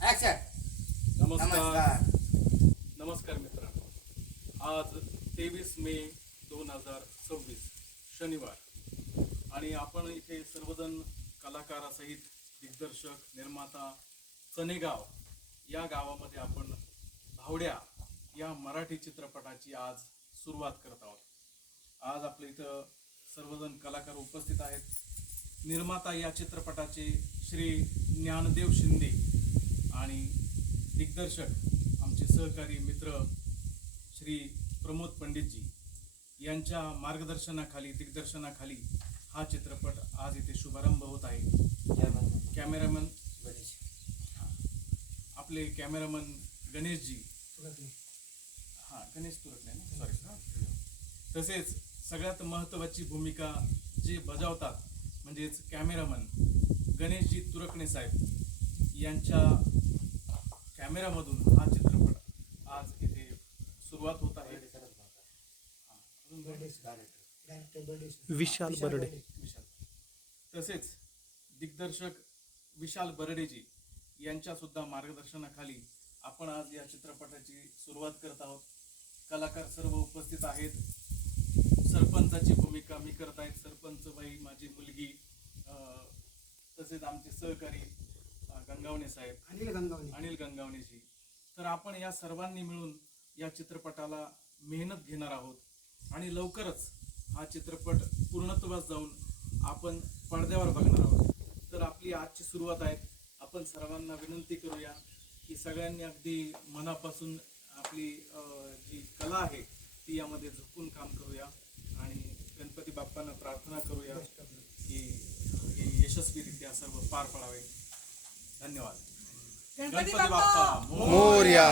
Action. नमस्कार नमस्कार. नमस्कार मित्रांनो. आज 23 मे 2026 शनिवार आणि आपण इथे सर्वजण कलाकारासहित दिग्दर्शक निर्माता चनेगाव या गावामध्ये आपण भावड्या या मराठी चित्रपटाची आज सुरुवात करत आहोत. आज आपल्या इथं सर्वजण कलाकार उपस्थित आहेत. निर्माता या चित्रपटाचे श्री ज्ञानदेव शिंदे आणि दिग्दर्शक आमचे सहकारी मित्र श्री प्रमोद पंडितजी यांच्या मार्गदर्शनाखाली दिग्दर्शनाखाली हा चित्रपट आज इथे शुभारंभ होत आहे. कॅमेरामन आपले कॅमेरामन गणेशजी गणेश तुरटणे ना सॉरी. तसेच सगळ्यात महत्त्वाची भूमिका जे बजावतात म्हणजेच कॅमेरामन गणेशजी तुरकणे साहेब यांच्या कॅमेरामधून हा चित्रपट आज इथे सुरुवात होत आहे. विशाल बर्डे. तसेच दिग्दर्शक विशाल बर्डेजी यांच्या सुद्धा मार्गदर्शनाखाली आपण आज या चित्रपटाची सुरुवात करत आहोत. कलाकार सर्व उपस्थित आहेत. सरपंचाची भूमिका मी करत आहेत. सरपंच बाई माझी मुलगी, तसेच आमचे सहकारी गंगावणे साहेब, अनिल गंगावणेजी. तर आपण या सर्वांनी मिळून या चित्रपटाला मेहनत घेणार आहोत आणि लवकरच हा चित्रपट पूर्णत्वास जाऊन आपण पडद्यावर बघणार आहोत. तर आपली आजची सुरुवात आहे. आपण सर्वांना विनंती करूया की सगळ्यांनी अगदी मनापासून आपली जी कला आहे ती यामध्ये झोकून काम करूया आणि गणपती बाप्पांना प्रार्थना करूया की हे यशस्वीरित्या सर्व पार पडावे. धन्यवाद. गणपती बाप्पा मोरया.